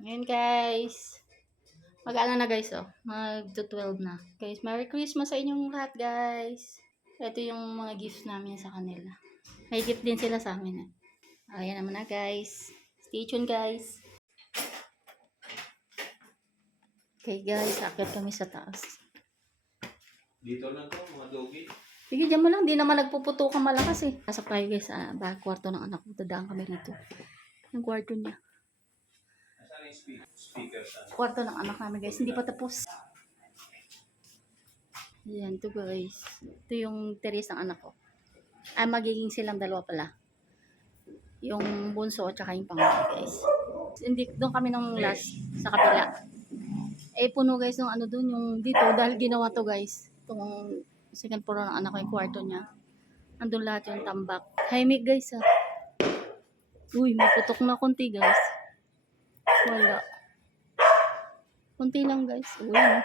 Ngayon guys, mag-ano na guys oh, mag-12 na. Guys, Merry Christmas sa inyong lahat guys. Ito yung mga gifts namin sa kanila. May gift din sila sa amin eh. Ayan naman na guys. Stay tuned guys. Okay guys, akit kami sa taas. Dito lang to, mga dogi. Sige, dyan mo lang. Di naman nagpuputukan malakas eh. Pasok tayo guys sa back kwarto ng anak ko. Dadaan kami rito. Yung kwarto niya. Saan yung speaker sa? Kwarto ng anak namin guys. Hindi pa tapos. Yan to guys. Ito yung teres ng anak ko. Magiging silang dalawa pala. Yung bunso at saka yung pangalan guys. Hindi, doon kami nung last sa kapila. Puno guys yung ano doon. Yung dito dahil ginawa to guys. Itong second floor ng anak ko yung kwarto niya. Andun lahat yung tambak. Himig guys ah. Uy, may putok na konti guys. Wala. Konti lang guys. Uy, no?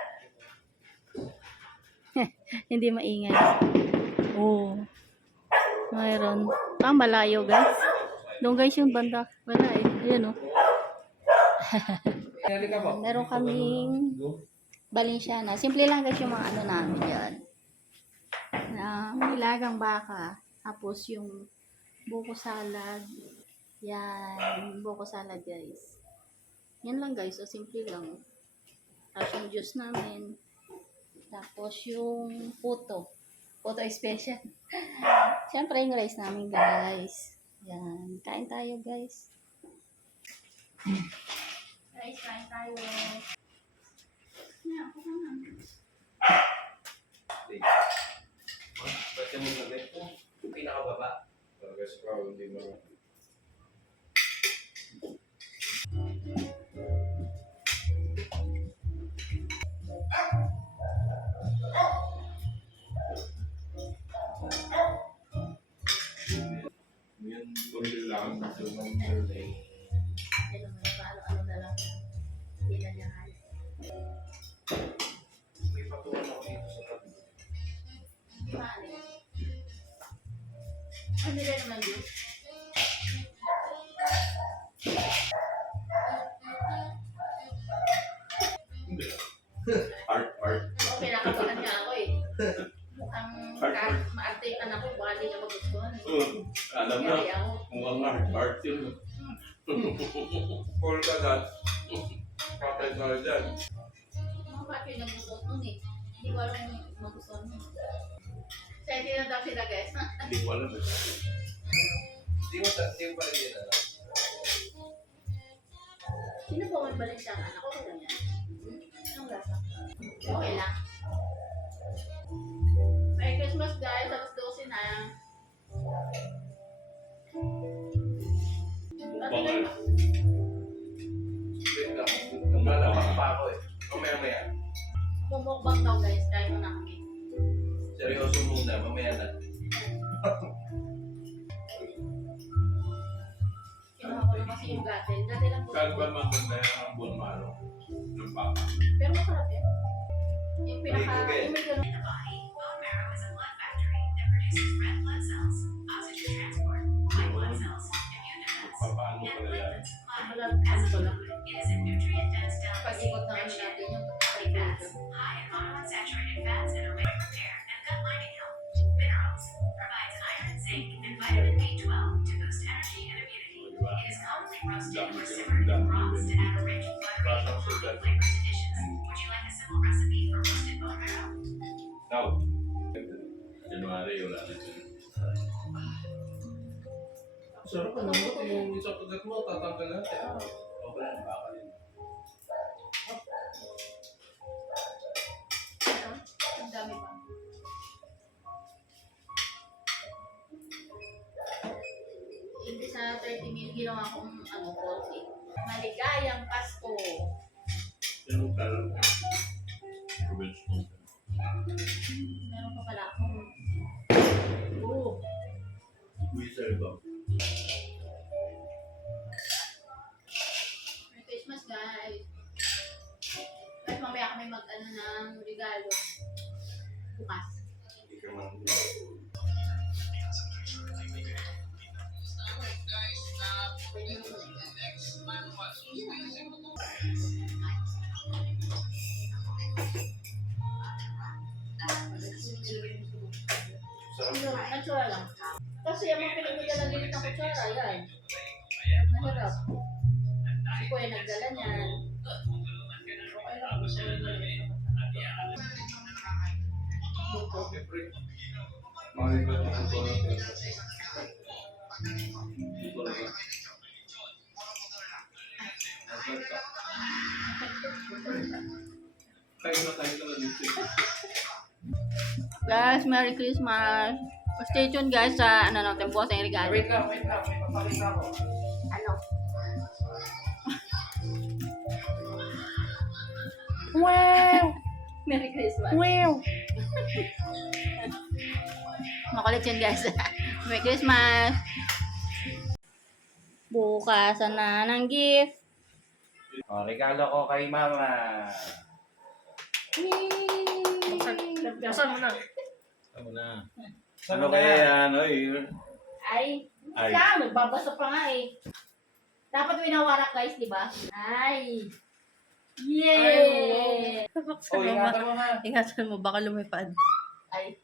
Hindi maingay. Oh. Mayroon. Malayo guys. Doon guys yung banda. Wala eh. Ayan oh. Meron kaming Balenciana. Simple lang guys yung mga ano namin yan. Nilagang baka. Tapos yung buko salad. Yan. Buko salad guys. Yan lang guys. So simple lang. Tapos yung juice namin. Tapos yung puto. Puto special. Siyempre yung rice namin guys. Yan. Kain tayo guys. Guys, kain tayo. Yan. Ako na. Ba't yung mga ganito? Pinakababa. Talaga sa crowd, hindi mo. Yan, tuloy lang. Tulungan mo lang. Ano na lang. Hindi na niya halos. May patuwan ako dito sa tabi. Paano? Ano na naman yun? Art. Pinakabahan niya ako eh. Mukhang maarte yung anak ko, baka hindi niya magustuhan eh. Alam na, Kaya ako. mukhang art yun. Paul ka dad. Patay ka dyan. Mga bata yung nagustuhan nun eh. Hindi ko alam yung magustuhan nun. Kaya hindi na daw sila guys. Hindi ko alam. Hindi mo pa rin yan alam. Sino po may Balenciaga? Anak ko lang yan. Anong lasa? Okay lang. Merry Christmas guys. Alas 12 na. Bangal. Wait lang. Naglalabak pa ako eh. Mamaya. Mumukbang daw guys. Kaya mo na kami. Seryoso muna. Mamaya na. Kinuha ko na kasi yung gatel. Gatel lang po. Saan ba maganda ang buon maro? Ng papa. Pero masarap yan. Yung pinaka... Okay. Yung may ganun. In the body, bone marrow is a blood factory that produces red blood cells, oxygen transport, white blood cells, immune defense, Papaano and pala yan? platelet supply. Ano As a ko lang. fluid, it is a nutrient-dense Pag-ikot delicacy na rich natin in yung healthy fats, high in monounsaturated fats and array repair and gut lining health. Minerals provides iron, zinc, and vitamin B12 to boost energy and immunity. It is commonly roasted or simmered in broths to add a rich, buttery, and umami flavor to dishes. Would you like a simple recipe for roasted bone marrow? Now, January, wala na dyan. Sarap ano mo, yung isang pagat mo, tatanggal natin. Okay, baka rin. Ang dami pa. Hindi sa 30 mil ginawa akong coffee. Maligayang Pasko. Yung talang ko. Province mo. Meron pa pala akong... Oh, Wizard ba? Merry Christmas guys. At mamaya kami mag-ano ng regalo. Bukas. Hindi ka man. Pwede mo na. Natural lang. Kasi yung mga pinagdala din ng kutsara, yan. Mahirap. Si Kuya nagdala niyan. Okay lang. Guys, Merry Christmas! Stay tuned guys sa ano natin bukas ang regalo. Wait lang. May papakita ko. Ano? Wow! Merry Christmas. Wow! Makulit yun guys. Merry Christmas! Bukasan na ng gift. Oh, regalo ko kay Mama. Buksan mo na. Tama na. Saan Ano na? kaya yan? Oy, Ay, Ay. siya, nagbabasa pa nga eh. Dapat winawarak guys, di ba? Ay! Yay! Oh, ingatan mo ha. Ingatan mo, baka lumipad. Ay.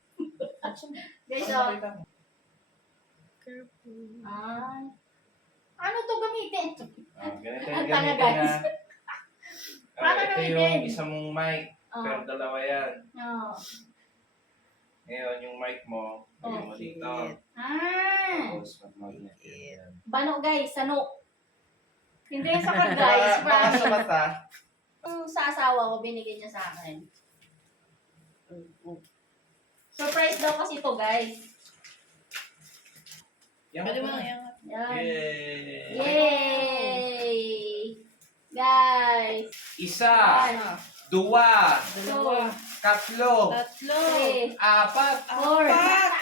Guys, Ano oh. nakita mo? Ay. Ano to gamitin? Ganito Ang yung tanga, gamitin guys. ha. Paano Ito gamitin? yung isang mong mic. Oh. Pero dalawa yan. Oh. Ngayon, yung mic mo, ayun mo dito. Ah! Tapos, mag-magnet yan. Bano guys, sano? Hindi yung sakat guys, Baka sa promise. mata. Yung sa asawa ko, binigay niya sa akin. Surprise daw kasi to guys. Yan Pwede mo mo na. lang iangat. Yan. Yay! Yay! Guys! Isa, Ano? dua, Two, tatlo, Tatlo. three, apat. four.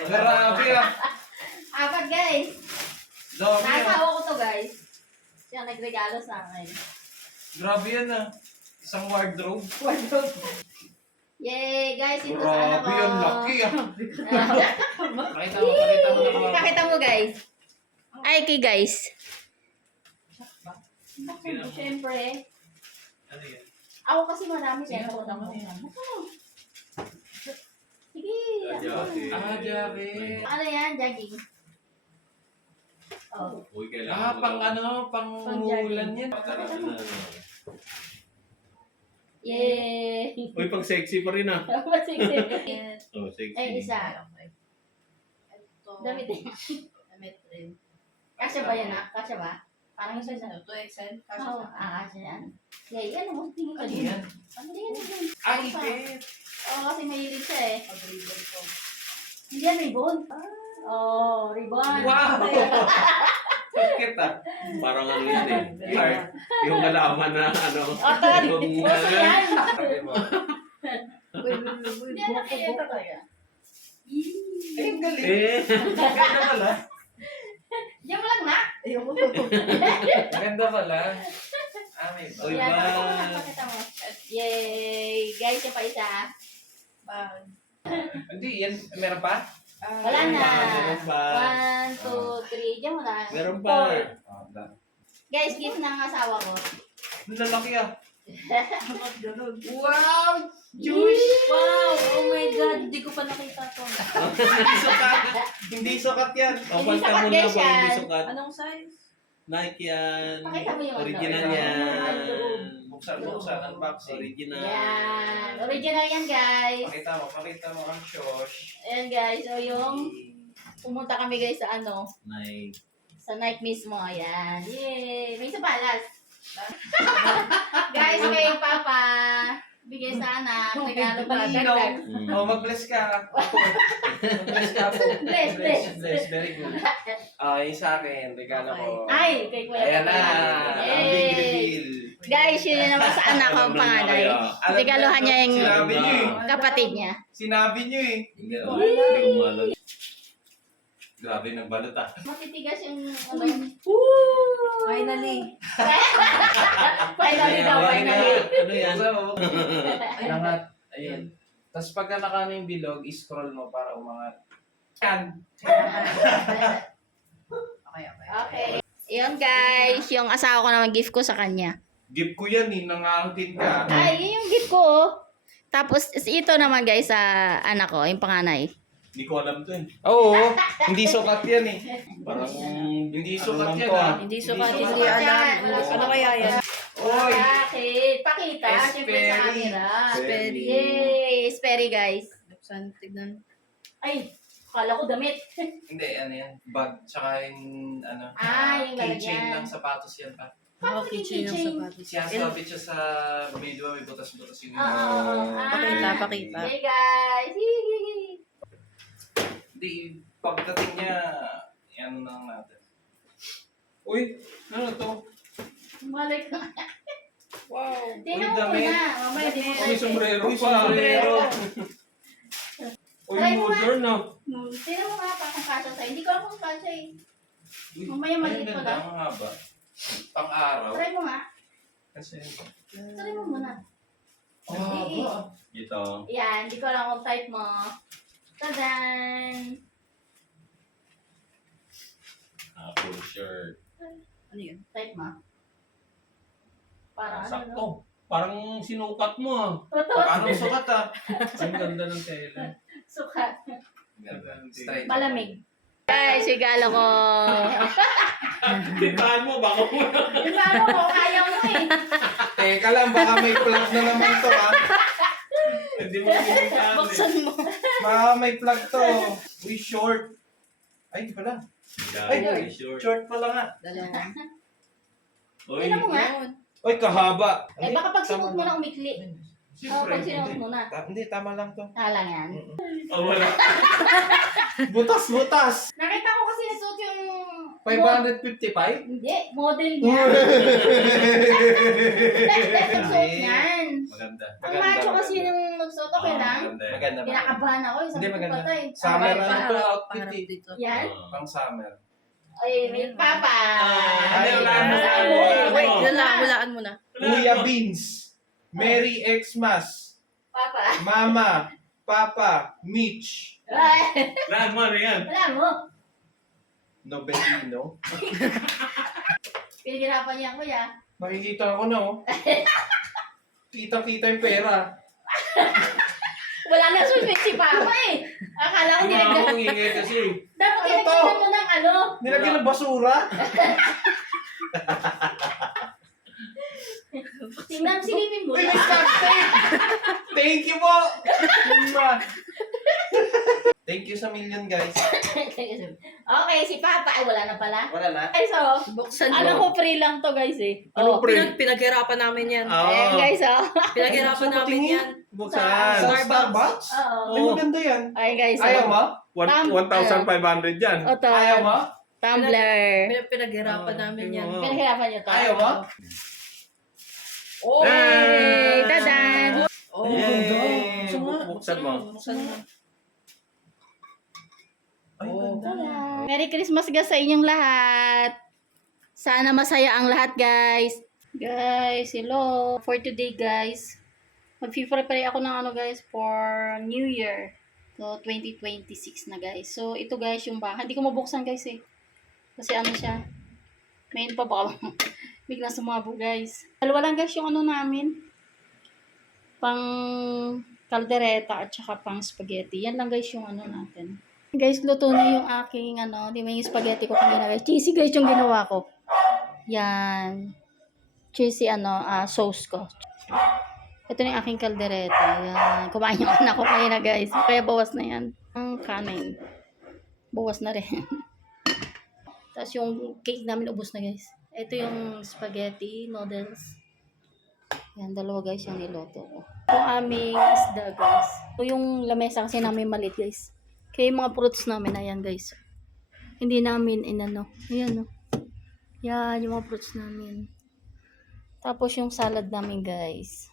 Grabe ah. Apat guys. Dami Sa ah. asawa ko to guys. Siya nagregalo sa akin. Grabe yan ah. Isang wardrobe. Wardrobe. Yay! Guys, ito sa ano Grabe ko. yan, laki ah. Pakita mo na Pakita mo guys. Ay, kay guys. Siyempre. Ano yan? Ako kasi marami kaya ako lang. Sige. Jacket. Ah, jacket. Ano yan? Jogging. Oh. Uy, kailangan Ah, ko pang lang. ano, pang Pang ulan yan. Ano na? Yay! Uy, pang sexy pa rin ah. Sige. Oh, sexy. Ay, isa. Ito. Damit eh. Damit rin. Kasya ba yan ah? Kasya ba? Parang isa isa. Ito, XL. Oo, kasya yan. Yay, ano mo? Tingin ka Ano din. yan? Ano yan? Ah, ipit. Oo, kasi mahilig siya eh. Pag-ribbon ko. Hindi yan, ribbon. Oh, ribbon. Wow! Bakit ah? Parang ano yun eh. Heart. Yung malaman na ano. Otot! Yung Otot yan! Sabi mo. Hindi yan, nakikita ko yan. Ay, ang galing. Eh. Ganda pala. Diyan mo lang na. Ganda pala. Ah, may Uy, Yan, ba? pakita mo. Yay! Guys, yung pa isa. Bag. Hindi, yan. Meron pa? Wala na. Meron pa. 1, 2, 3. Diyan mo na. Meron pa. 4. Oh, Guys, gift ng asawa ko. ang lalaki ah. Bakit ganun? Wow! Wow! Oh my God! Hindi ko pa nakita to. Hindi sukat. Hindi sukat yan. O, Hindi pagka sukat, mo na guys, po, hindi yan. sukat. Anong size? Nike yan. Pakita mo yung ano. Original Ano. yan. Buksan, unboxing. Original. Yan. Original yan, guys. Pakita mo ang shosh. Ayan, guys. So, yung pumunta kami, guys, sa ano, Nike. sa night mismo. Ayan. Yay! May sapalas. Guys, kay Papa, bigay sa anak, regalo pa, dagdag. Oh, mag-bless ka. Mag-bless ka po. Bless, bless. Bless, very good. Ah, yung sa akin, regalo ko. Ay, kay Kuya. Ayan na. Ang big Yay! reveal. Guys, yun yung naman sa anak ko ang panganay. Alam Regaluhan niya yung Sinabi niyo eh. kapatid niya. Sinabi niyo eh. Hindi ko malala. Grabe, nagbalot ah. Matitigas yung ano. Finally. Finally daw, finally. Ano yan? Buksan mo. Langat. Ayun. Tapos pagka naka yung bilog, scroll mo para umangat. Yan. Okay. Okay. Yun guys, yung asawa ko naman gift ko sa kanya. Gift ko yan eh, nangangkin ka. Ay, yun yung gift ko. Oh. Tapos ito naman guys sa anak ko, yung panganay. Hindi ko alam to eh. Oo, hindi sukat yan eh. Parang Hindi sukat lang yan to, ah. Hindi sukat, sukat. hindi alam. Ano kaya yan? Oy! Bakit? Pakita, siyempre sa Sperry. camera. Sperry. Yay! Sperry, guys. Buksan, tignan. Ay, akala ko damit. Hindi, ano yan? Bag, tsaka yung ano, Yung keychain lalagyan. ng sapatos yan pa. Oh, kitchen yung sapatos. Siya sabit siya sa video, may butas-butas yung Pakita. Hey, guys. Hihihi. Hindi, pagdating niya, ano na lang natin. Uy, ano to? Malay ka. Wow! Tingnan mo damit. muna. Mamaya di mo Uy, tayo. sombrero Uy, pa. sombrero. Uy, Try mo modern no? Tingnan mo nga pa kung kasya sa'yo. Hindi ko alam kung kasya eh. Mamaya maliit Ay, pa ganda, lang. ang haba. Pang-araw. Try mo nga. Kasi, Try mo muna. ang haba. ito. Yan, hindi ko alam kung type mo. Tadan! Full shirt. Ano yun? Type mo. Parang ano, no? Sakto. Parang sinukat mo ah. Totoo. Paano sukat ah? Ang ganda ng tela. Sukat. Ganda. Straight. Malamig. Guys, sigala ko. Titaan mo, baka mo. Di ba ano ko? Kaya mo eh. Teka lang, baka may plug na naman to ah. Hindi mo tinitaan eh. Buksan mo. Baka may plug to. Uy, short. Ay, di pala. Ay, Ay, short. short pala nga. Dalawa. Uy, Tingnan mo nga. Uy, kahaba. Eh baka pag sinuot mo na umikli. Siyempre, pag sinuot hindi. mo na. Hindi, tama lang to. Lang yan. oh, wala. Butas! Nakita ko kasi nasuot yung... 555? Hindi, model niya. Nagsuot niyan. Maganda. Ang macho kasi yung nagsuot, okay lang. Maganda. Maganda. Kinakabahan ako, Hindi, sabi ko maganda. patay. Summer Ay, ano to Paharap, outfit paharap eh. dito. Yan? Pang summer. Ay, may papa. Ay, wala ano? Wait, hulaan mo na. Kuya Beans. Mary Xmas. Papa. Mama. Papa. Mitch. Ay, Lahat mo, ano yan? wala mo. Nobelino. Pinagirapan niya kuya. Makikita ko na oh. Kita-kita yung pera. Wala na suspect si papa eh. Akala ko Yung mga dinagdag. akong ingay kasi. Dapat Ano to? dinagdagan mo ng ano. Nilagyan ng basura. Tingnan, silipin mo Uy, na. may scotch tape. Thank you po. Thank you sa million guys. Okay, si Papa. Ay, wala na pala. Wala na. Ay, so, Buksan ano mo. ko free lang to guys eh. Ano, Oh. pre? Pinaghirapan namin yan. Ayan guys, oh. Pinaghirapan namin yan. Buksan. Sa Starbucks? Oo. Ay, maganda yan. Ayan guys, Ayaw oh. mo? 1,500 yan. O to, Ayaw mo? tumbler. Pinaghirapan namin yan. Pinahirapan nyo to. Ayaw mo? Oh! Yay! Tadan! Oh, Yay! Buksan mo. Buksan mo. Buksan mo. Ay, Oh. ganda. Merry Christmas guys sa inyong lahat. Sana masaya ang lahat guys. Guys, hello. For today guys, mag-prepare ako ng ano guys for New Year. So, 2026 na guys. So, ito guys yung bahay. Hindi ko mabuksan guys eh. Kasi ano siya. Main pa baka biglang sumabo guys. Dalawa lang guys yung ano namin. Pang kaldereta at saka pang spaghetti. Yan lang guys yung ano natin. Guys, luto na yung aking ano, di ba yung spaghetti ko kanina guys. Cheesy guys yung ginawa ko. Yan. Cheesy ano, sauce ko. Ito na yung aking kaldereta. Yan. Kumain yung anak ko kanina guys. Kaya bawas na yan. Ang kanin. Bawas na rin. Tapos yung cake namin ubos na guys. Ito yung spaghetti, noodles. Yan, dalawa guys yung niloto ko. Yung aming isda guys. Ito yung lamesa kasi namin maliit guys. Kaya yung mga fruits namin, ayan guys. Hindi namin inano. Ayan o. Yan, yung mga fruits namin. Tapos yung salad namin guys.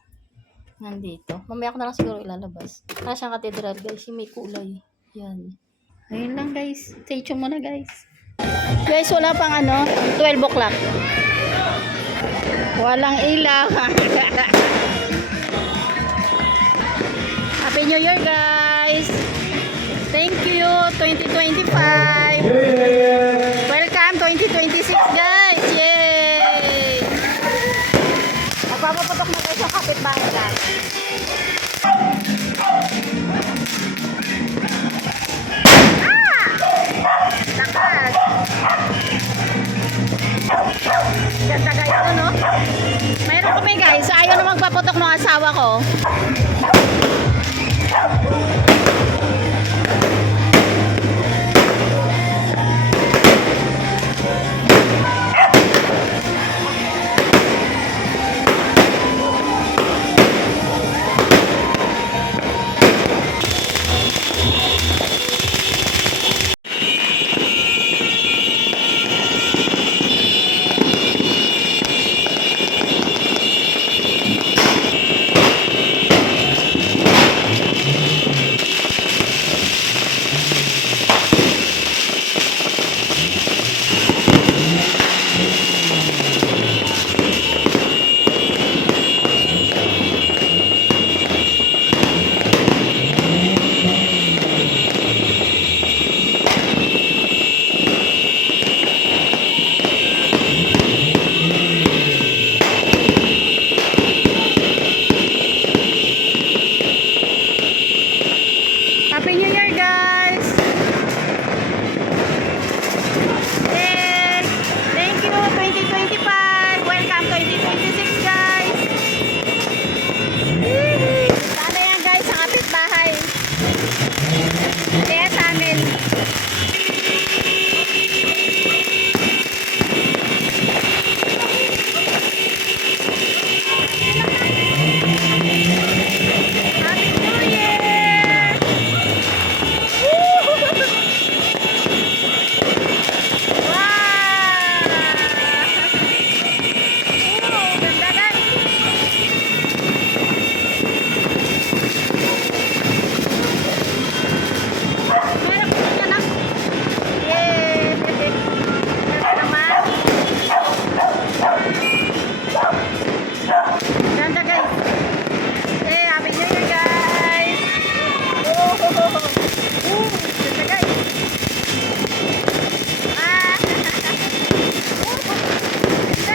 Nandito. Mamaya ko na lang siguro ilalabas. Para siyang katedral guys. Yung may kulay. Yan. Ayun lang guys. Stay tuned muna guys. Guys, wala pang ano. 12 o'clock. Walang ilaw. Happy New Year guys. Thank you 2025. Welcome 2026 guys. Yay! Magpapaputok na guys yung kapitbahay guys. taas. Ganda guys, ito no? Mayroon kami guys, ayaw na magpaputok ng asawa ko. Happy New Year, guys! Yay! Thank you, 2025! Welcome, 2026, guys! Yee! Sana yan, guys, sa kapitbahay. Kaya sa amin. Happy New Year! Ganda guys. Hey, Happy New Year guys. Ganda guys. Ganda.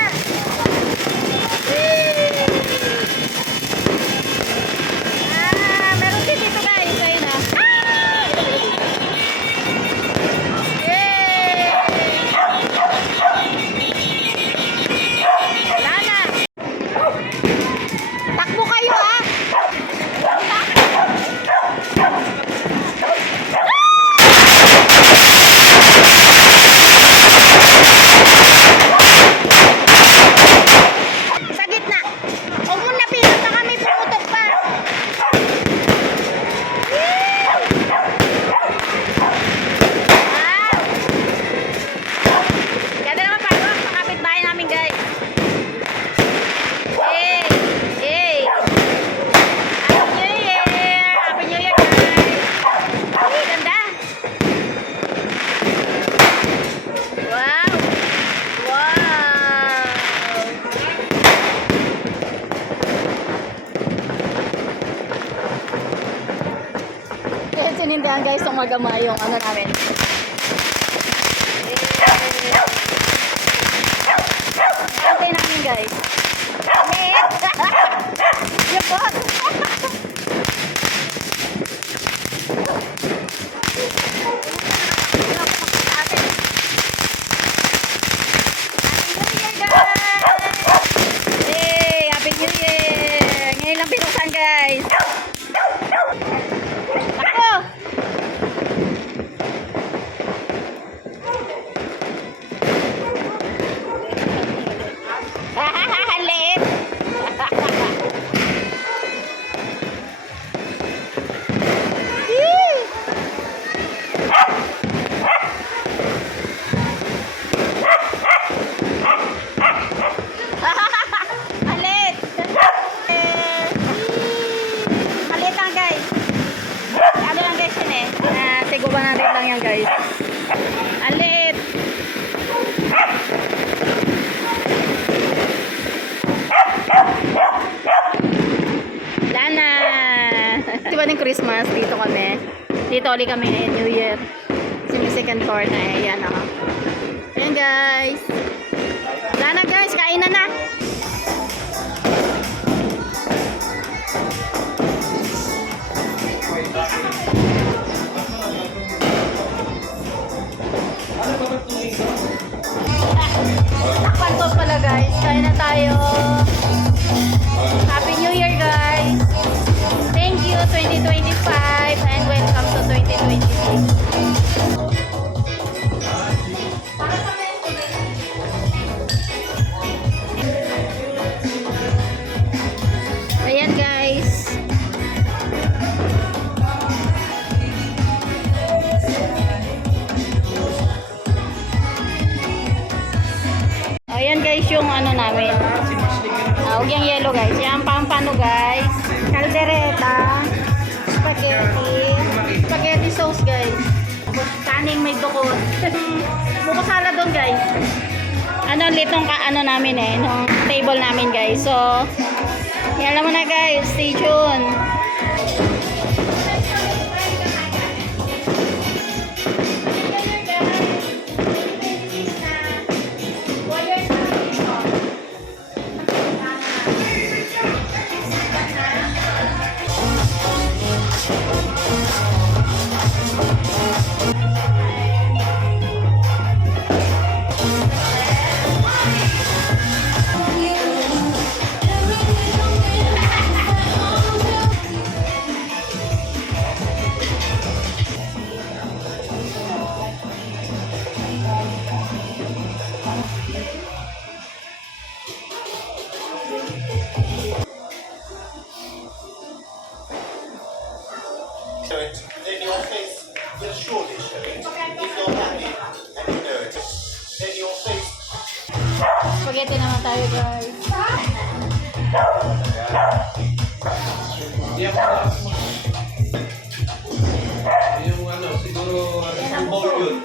Meron din dito guys. Ayun na. Yay! Wala na. Takbo kayo ah. Sa gitna. Huwag mo napilot na kami, pumutok pa. Wow! Ganda naman pag sa kapitbahay namin guys. Hey! Hey! Happy New Year! Happy New Year guys! Ay, ganda! Wow! Wow! Kaya sinindihan guys itong magama yung ano namin. Okay namin guys. Yung bot. Happy New Year! Ngayon lang pinusan guys. Ako! Halit! Halit! Halit lang guys. Ano lang guys yun eh. Tiguban natin lang yan guys. Halit! Lana! Diba ng Christmas? Dito kami. Dito ulit kami New Year. Second floor na eh. Ayan ako. Ayan guys. Lana guys, kain na na. Ogyang yellow guys. Yan pang pano guys. Caldereta. Spaghetti. Spaghetti sauce guys. Kaning may dukot. Buko salad doon guys. Ano ulit nung ano namin nung table namin guys. So, yan lang muna guys. Stay tuned. So it's in your face, you'll surely show it. If you're happy and you know it, then your face. Spaghetti naman tayo guys. Hindi ako tapos mo. Yung ano, siguro ang bowl yun.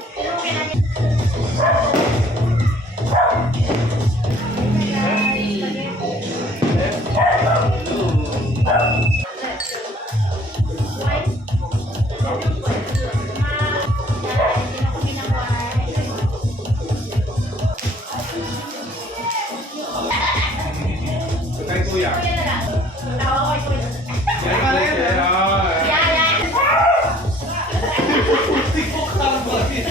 Kay Kuya. Yan ka rin. Tikok kamay.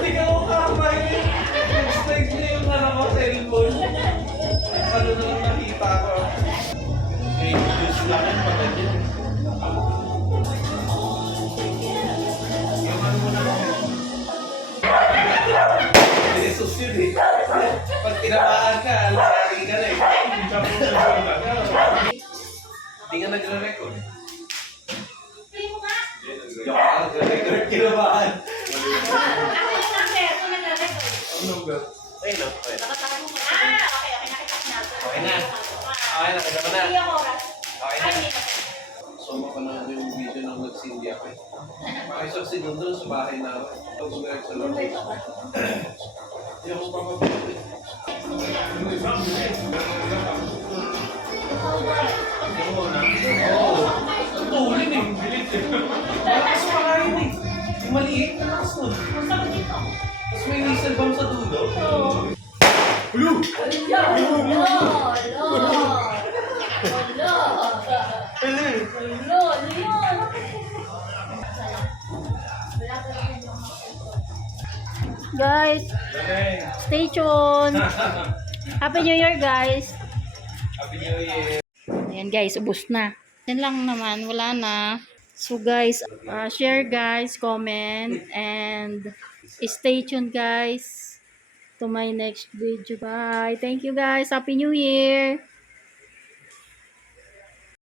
Tikok kamay. Strike niya yung ano ko, cellphone. Ano na lang nakita ko. Eh, juice lang yan pag ganyan. Yung ano mo na lang. Jesus yun eh. Pag tinamaan ka, lari ka na eh. Hindi ka nagre-record. Yung ka nagre-record, kinabahan. Ang number. Ay, no. Okay na. Okay na, kasama na. Okay na. So, mapanood yung video ng nagsindi ako eh. Makisok si Doon sa bahay na ako. Tapos umiyak sa loob. Hindi ako papapanood eh. Oo. Ang tulin eh. Bilit eh. Malakas pa nga yun eh. Yung maliit, malakas nun. Tapos may whistle bomb sa dulo. Blue! Guys, stay tuned. Happy New Year guys. Happy New Year! Ayan guys, ubos na. Yan lang naman, wala na. So guys, share guys, comment, and stay tuned guys to my next video. Bye. Thank you guys. Happy New Year.